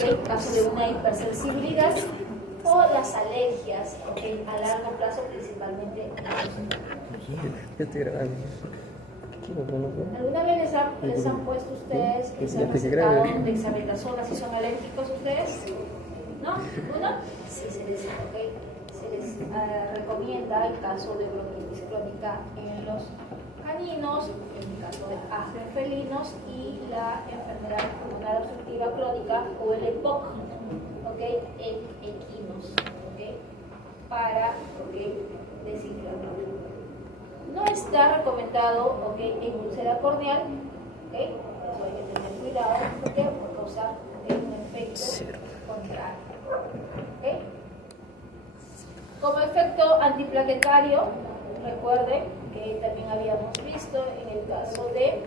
en caso de una hipersensibilidad o las alergias, a largo plazo principalmente. ¿Alguna vez les han puesto ustedes dexametasona si son alérgicos ustedes? ¿No? ¿Uno? Sí, se les recomienda el caso de bronquitis crónica en los caninos, en el caso de asma en felinos y la enfermedad pulmonar obstructiva crónica o el EPOC, en equinos, para desinflamar. No está recomendado en úlcera corneal, eso hay que tener cuidado porque puede causar un efecto contrario. Como efecto antiplaquetario, recuerden que también habíamos visto en el caso de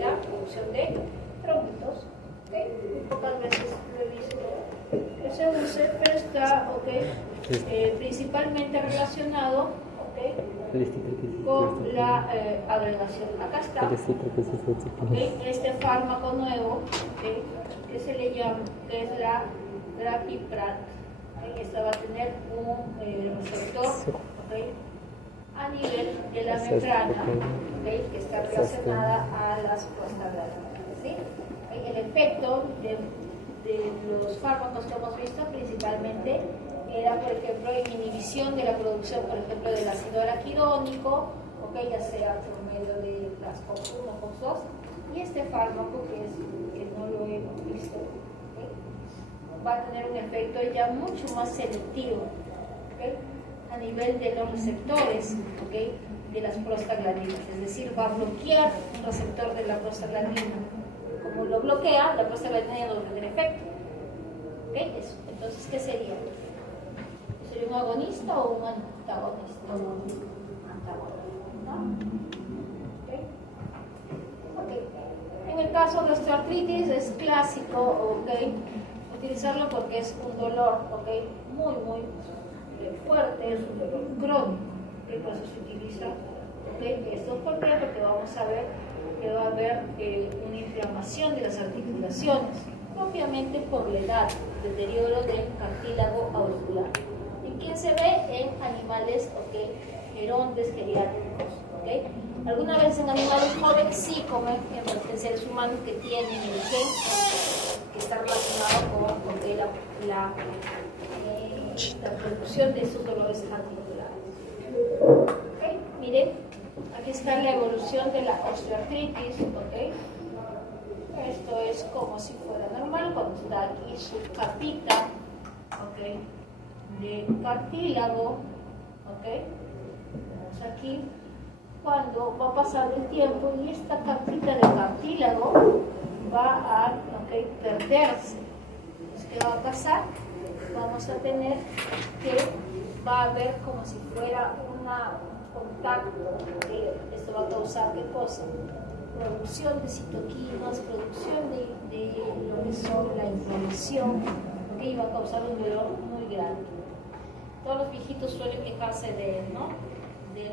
la producción de trombitos. Pocas veces lo he visto que se use, pero está principalmente relacionado con la agregación. Acá está este fármaco nuevo que se le llama, que es la Grapiprat. Esta va a tener un receptor a nivel de la membrana que está relacionada a las prostaglandinas. El efecto de los fármacos que hemos visto principalmente era, por ejemplo, en inhibición de la producción, por ejemplo, del ácido araquidónico, ya sea por medio de las COX-1 o COX-2, y este fármaco que no lo hemos visto, va a tener un efecto ya mucho más selectivo, a nivel de los receptores, de las prostaglandinas, es decir, va a bloquear un receptor de la prostaglandina. Como lo bloquea, la prostaglandina no va a tener efecto. Eso. Entonces, ¿qué sería? ¿Sería un agonista o un antagonista? Antagonista, ¿no? En el caso de osteoartritis es clásico, utilizarlo porque es un dolor, muy, muy fuerte, es un dolor crónico, por eso se utiliza esto. ¿Por qué? Porque vamos a ver que va a haber una inflamación de las articulaciones, obviamente por la edad, deterioro del cartílago auricular. ¿En quién se ve? En animales, gerontes geriátricos. Alguna vez en animales jóvenes sí, como en seres humanos que tienen el gen que está relacionado con la producción de esos dolores articulares. Miren, aquí está la evolución de la osteoartritis. Esto es como si fuera normal, cuando está aquí su capita de cartílago. Vemos aquí cuando va pasando el tiempo y esta capita de cartílago va a perderse. Entonces, ¿qué va a pasar? Vamos a tener que va a haber como si fuera un contacto. Esto va a causar ¿qué cosa? Producción de citoquinas, producción de lo que son la inflamación, y va a causar un dolor muy grande. Todos los viejitos suelen quejarse de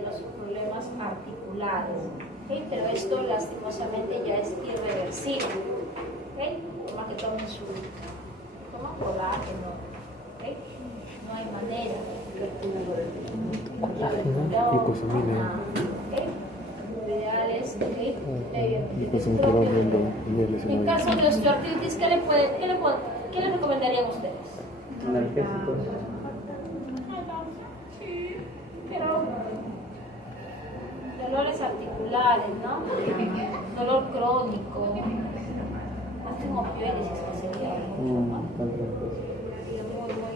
los problemas articulares, pero esto lastimosamente ya es irreversible. Toma que tomen su colágeno, no hay manera lo ideal es en caso de osteoartritis, ¿qué le recomendarían a ustedes? Sí, pero dolores articulares, ¿no? Dolor crónico, hacen opioides especialmente, ¿no?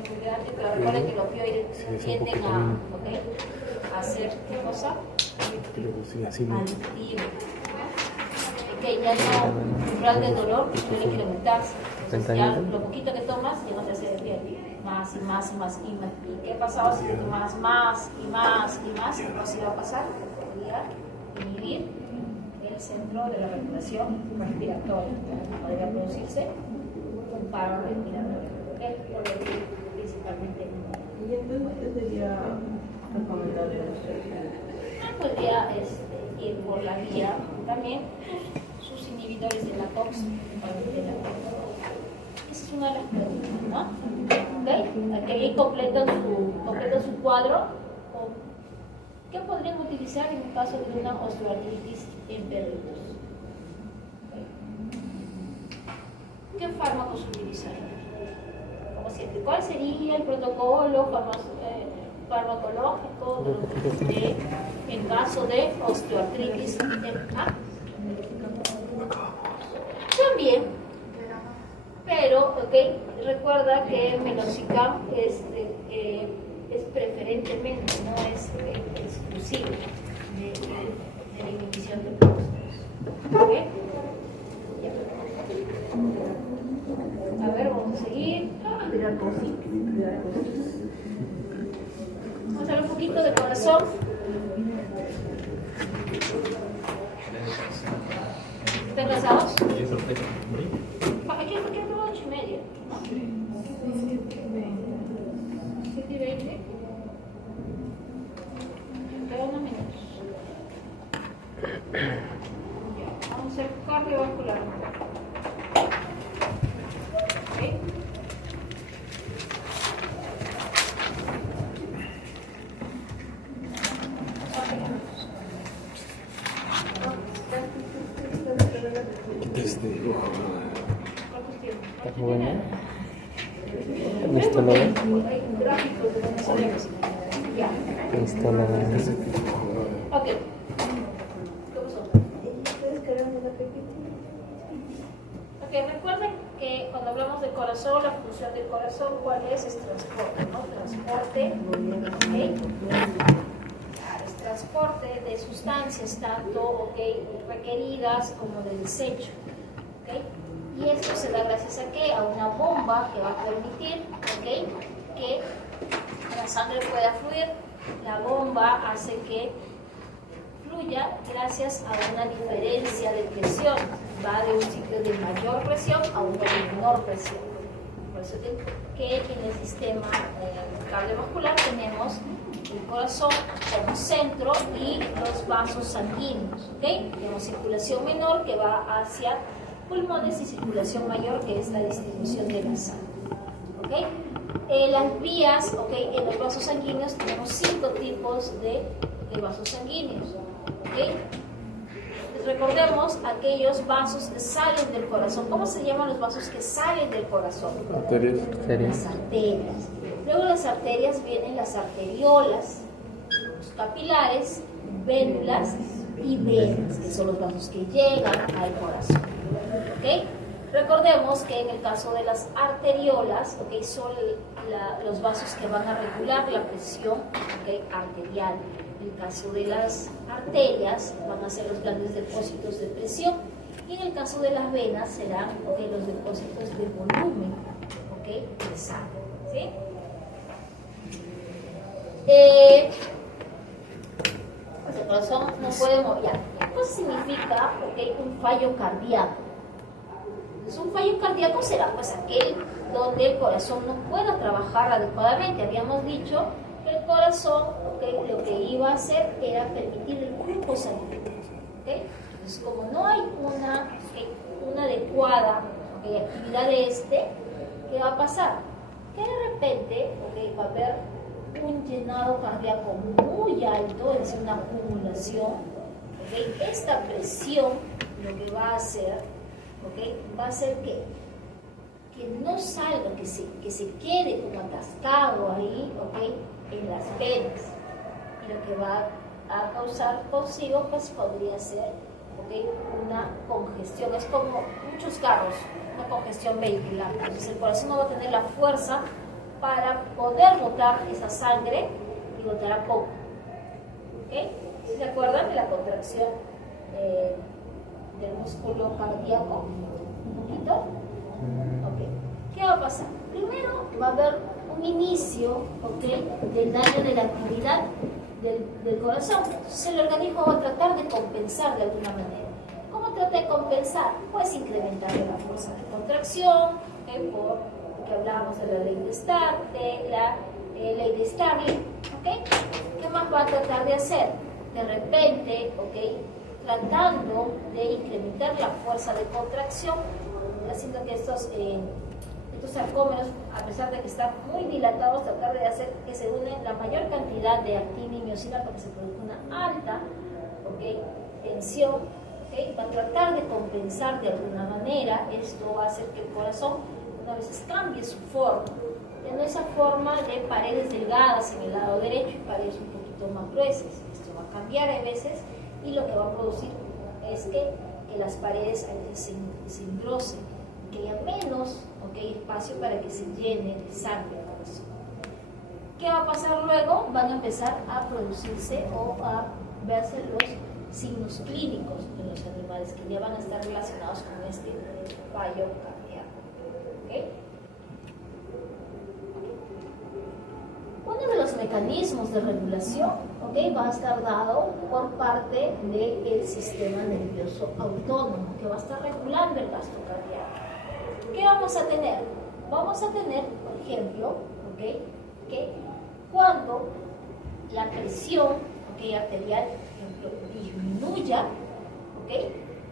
Muy grande, pero recuerden que los opioides tienden a hacer ¿qué cosa? Adictivo. Ya no, umbral de dolor, suele incrementarse. Entonces ya lo poquito que tomas ya no te hace bien. Más y más y más. ¿Y qué pasaba si te tomas más y más y más? Entonces iba a pasar, podría inhibir el centro de la regulación respiratoria. Podría producirse un paro respiratorio. Principalmente. ¿Y entonces qué sería recomendable a ustedes? Podría ir por la vía también sus inhibidores de la COX. Esa es es una de las preguntas, ¿no? ¿Ok? Aquí completan su cuadro. ¿Qué podrían utilizar en el caso de una osteoartritis en perritos? ¿Qué fármacos utilizar? Como siempre, ¿cuál sería el protocolo farmacológico en caso de osteoartritis también, pero recuerda que meloxicam es preferentemente, no es exclusivo de la inhibición de próstatas. A ver, vamos a seguir. Vamos a hablar un poquito de corazón. ¿Están cansados? Aquí es 8:30. ¿No? 7:20. Quedan unos minutos. Ya, vamos a hacer cardiovascular. Bueno, ¿listo lo ven? ¿Listo lo ven? Ok. Recuerden que cuando hablamos del corazón, la función del corazón, ¿cuál es? Es transporte, ¿no? Transporte, es transporte de sustancias, tanto requeridas como de desecho. Y esto se da gracias a ¿qué? A una bomba que va a permitir que la sangre pueda fluir. La bomba hace que fluya gracias a una diferencia de presión. Va de un sitio de mayor presión a uno de menor presión. Por eso que en el sistema cardiovascular tenemos el corazón como centro y los vasos sanguíneos. Tenemos circulación menor que va hacia pulmones y circulación mayor que es la distribución de la sangre. Las vías, en los vasos sanguíneos tenemos 5 tipos de vasos sanguíneos. Recordemos aquellos vasos que salen del corazón. ¿Cómo se llaman los vasos que salen del corazón? Arterias. Las arterias. Luego de las arterias vienen las arteriolas, los capilares, vénulas y venas, que son los vasos que llegan al corazón. Recordemos que en el caso de las arteriolas, son los vasos que van a regular la presión arterial. En el caso de las arterias van a ser los grandes depósitos de presión y en el caso de las venas serán los depósitos de volumen de sangre. ¿Sí? Pues el corazón no puede mover. ¿Qué significa un fallo cardíaco? Pues un fallo cardíaco será pues aquel donde el corazón no pueda trabajar adecuadamente. Habíamos dicho que el corazón lo que iba a hacer era permitir el flujo sanguíneo. Entonces, como no hay una adecuada actividad de ¿qué va a pasar? Que de repente va a haber un llenado cardíaco muy alto, es decir, una acumulación. Esta presión lo que va a hacer, va a hacer que no salga, que se quede como atascado ahí, en las venas. Y lo que va a causar consigo, pues podría ser una congestión. Es como muchos carros, una congestión vehicular. Entonces el corazón no va a tener la fuerza para poder botar esa sangre y botará poco. ¿Se acuerdan de la contracción del músculo cardíaco? Un poquito. ¿Qué va a pasar? Primero va a haber un inicio del daño de la actividad del corazón. Entonces el organismo va a tratar de compensar de alguna manera. ¿Cómo trata de compensar? Pues incrementar la fuerza de contracción, porque hablábamos de la ley de Starling. ¿Qué más va a tratar de hacer? De repente, tratando de incrementar la fuerza de contracción, haciendo que estos estos sarcómeros, a pesar de que están muy dilatados, tratar de hacer que se une la mayor cantidad de actina y miosina para que se produzca una alta, tensión, va a tratar de compensar de alguna manera. Esto va a hacer que el corazón una vez cambie su forma, teniendo esa forma de paredes delgadas en el lado derecho y paredes un poquito más gruesas. Esto va a cambiar a veces y lo que va a producir es que las paredes a veces se engrosen, que haya menos espacio para que se llene de sangre el corazón. ¿Qué va a pasar luego? Van a empezar a producirse o a verse los signos clínicos en los animales que ya van a estar relacionados con este fallo cardíaco. Uno de los mecanismos de regulación va a estar dado por parte del sistema nervioso autónomo, que va a estar regulando el gasto cardíaco. ¿Qué vamos a tener? Vamos a tener, por ejemplo, que cuando la presión arterial, por ejemplo, disminuya,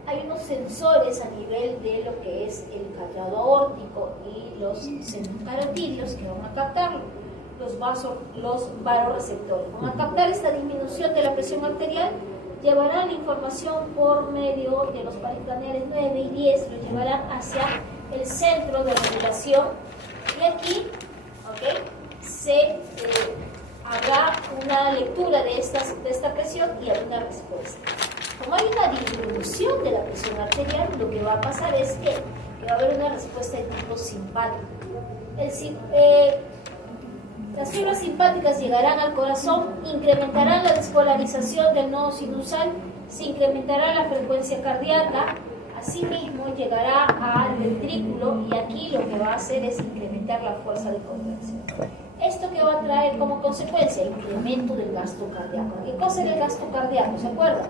hay unos sensores a nivel de lo que es el callado aórtico y los senos carotídeos que van a captarlo. Los vasoreceptores van a captar esta disminución de la presión arterial, llevarán la información por medio de los pares craneales 9 y 10, lo llevarán hacia el centro de regulación y aquí se haga una lectura de esta presión y habrá una respuesta. Como hay una disminución de la presión arterial, lo que va a pasar es que va a haber una respuesta de tipo simpático. Las fibras simpáticas llegarán al corazón, incrementarán la despolarización del nodo sinusal, se incrementará la frecuencia cardíaca, asimismo llegará al ventrículo y aquí lo que va a hacer es incrementar la fuerza de contracción. ¿Esto que va a traer como consecuencia? El incremento del gasto cardíaco. ¿Qué cosa era el gasto cardíaco? ¿Se acuerdan?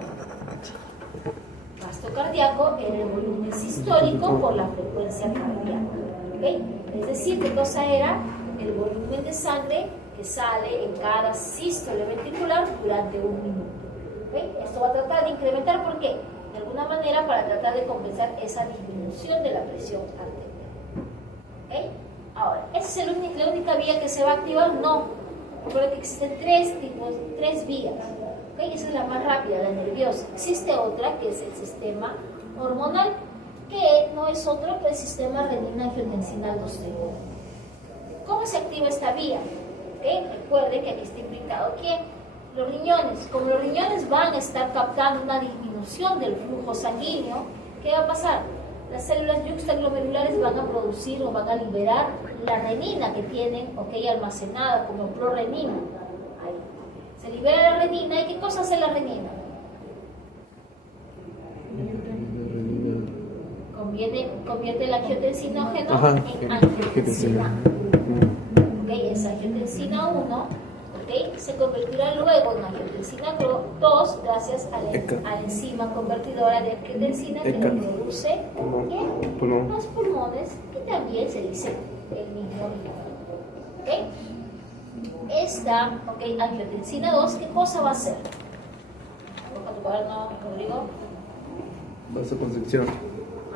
Gasto cardíaco era el volumen sistólico por la frecuencia cardíaca. Es decir, ¿qué cosa era? El volumen de sangre que sale en cada sístole ventricular durante un minuto. Esto va a tratar de incrementar, ¿por qué? De alguna manera para tratar de compensar esa disminución de la presión arterial. Ahora, ¿esa es la única vía que se va a activar? No. Recuerda que existen tres vías. Esa es la más rápida, la nerviosa. Existe otra que es el sistema hormonal, que no es otro que el sistema renina-angiotensina-aldosterona. ¿Cómo se activa esta vía? Recuerden que aquí está implicado ¿quién? Los riñones. Como los riñones van a estar captando una disminución del flujo sanguíneo, ¿qué va a pasar? Las células yuxtaglomerulares van a producir o van a liberar la renina que tienen almacenada como prorenina. Ahí. Se libera la renina y ¿qué cosa hace la renina? Convierte el angiotensinógeno en angiotensina. Esa angiotensina 1 se convertirá luego en angiotensina 2 gracias a la enzima convertidora de angiotensina que produce en los pulmones y también se dice el mismo riñón. Esta angiotensina 2, ¿qué cosa va a hacer? ¿Con tu cuaderno, Rodrigo? Vasoconstricción.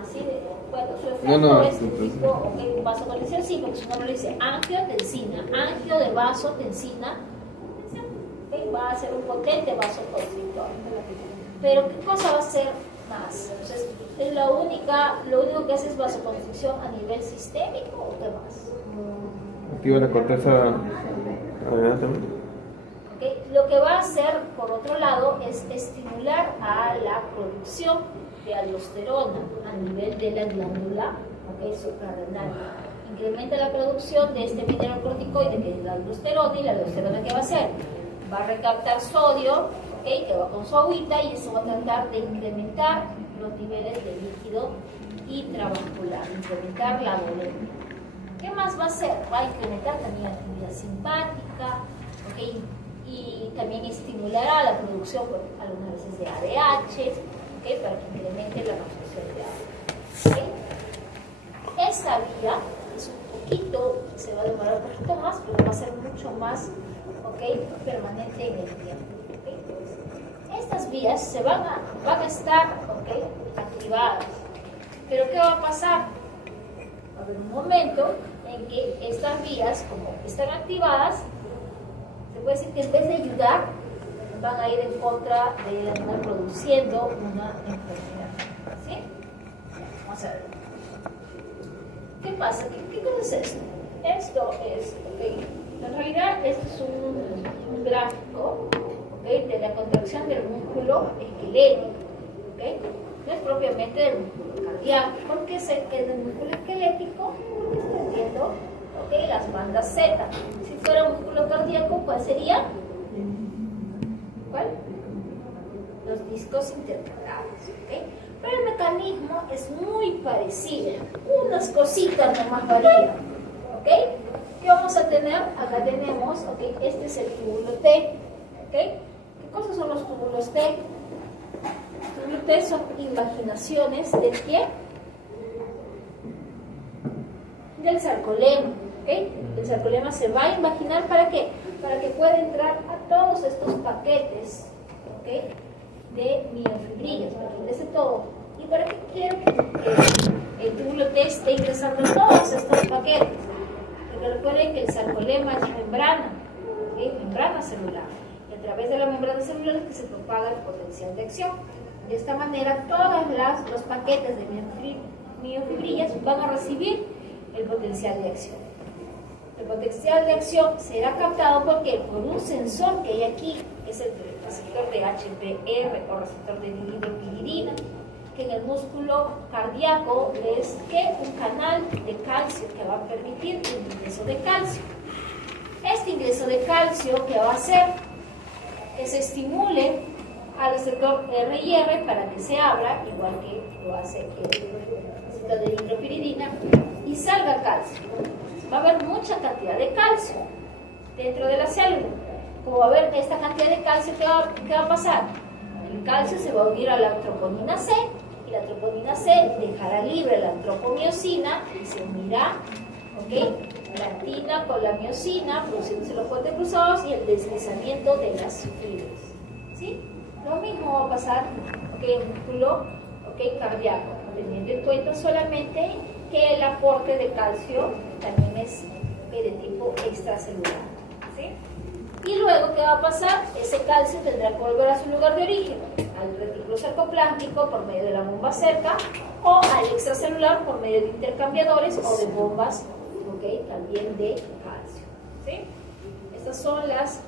Así de, bueno, su efecto es tipo vasoconstricción, sí, porque su nombre dice angiotensina, angio de vasotensina, va a ser un potente vasoconstrictor. Pero ¿qué cosa va a hacer más? Entonces, es lo único que hace es vasoconstricción a nivel sistémico o qué más. Activa la corteza. Lo que va a hacer, por otro lado, es estimular a la producción de aldosterona a nivel de la glándula suprarrenal. Incrementa la producción de este mineralocorticoide que es la aldosterona, y la aldosterona ¿qué va a hacer? Va a recaptar sodio, que va con su agüita, y eso va a tratar de incrementar los niveles de líquido intravascular, incrementar la volemia. ¿Qué más va a hacer? Va a incrementar también la actividad simpática, y también estimulará la producción algunas veces de ADH, para que incremente la absorción de agua. Esta vía es un poquito, se va a demorar un poquito más, pero va a ser mucho más permanente en el tiempo. Estas vías se van a estar activadas, pero ¿qué va a pasar? Va a haber un momento en que estas vías, como están activadas, se puede decir que en vez de ayudar, van a ir en contra de andar produciendo una enfermedad. ¿Sí? Vamos a ver. ¿Qué pasa? ¿Qué cosa es esto? Esto es, en realidad, esto es un gráfico, de la contracción del músculo esquelético. No es propiamente del músculo cardíaco, porque es del músculo esquelético, porque estoy viendo las bandas Z. Si fuera un músculo cardíaco, ¿cuál sería? ¿Cuál? Los discos intercalados. Pero el mecanismo es muy parecido, unas cositas nomás varían. ¿Qué vamos a tener? Acá tenemos, este es el túbulo T. ¿Qué cosas son los túbulos T? Los túbulos T son invaginaciones ¿del qué? Del sarcolema. El sarcolema se va a invaginar ¿para qué? Para que pueda entrar a todos estos paquetes de miofibrillas, para que ingrese todo. ¿Y para qué quiero que el túbulo T esté ingresando todos estos paquetes? Porque recuerden que el sarcolema es membrana, membrana celular. Y a través de la membrana celular es que se propaga el potencial de acción. De esta manera, todos los paquetes de miofibrillas van a recibir el potencial de acción. El potencial de acción será captado por un sensor que hay aquí, que es el receptor de HPR o receptor de dihidropiridina, que en el músculo cardíaco es un canal de calcio que va a permitir el ingreso de calcio. Este ingreso de calcio que va a hacer que se estimule al receptor RIR para que se abra, igual que lo hace el receptor de dihidropiridina, y salga calcio. Va a haber mucha cantidad de calcio dentro de la célula. Como va a haber esta cantidad de calcio, ¿qué va a pasar? El calcio se va a unir a la troponina C, y la troponina C dejará libre la tropomiosina y se unirá, la actina con la miosina, produciéndose los puentes cruzados y el deslizamiento de las fibras. ¿Sí? Lo mismo va a pasar en el músculo cardíaco, teniendo en cuenta solamente que el aporte de calcio también es de tipo extracelular. ¿Sí? Y luego, ¿qué va a pasar? Ese calcio tendrá que volver a su lugar de origen, al retículo sarcoplásmico por medio de la bomba cerca, o al extracelular por medio de intercambiadores o de bombas también de calcio. ¿Sí? Estas son las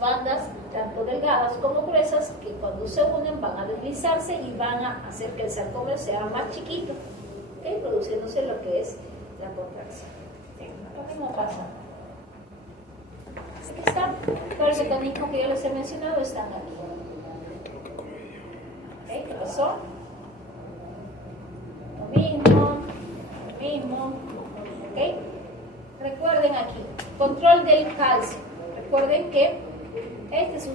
bandas, tanto delgadas como gruesas, que cuando se unen van a deslizarse y van a hacer que el sarcómero sea más chiquito, produciéndose lo que es la contracción. ¿Sí? Lo mismo pasa. Aquí están, todos los mecanismos que ya les he mencionado están aquí. ¿Qué pasó? Lo mismo. Recuerden aquí, control del calcio. Recuerden que este es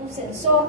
un sensor,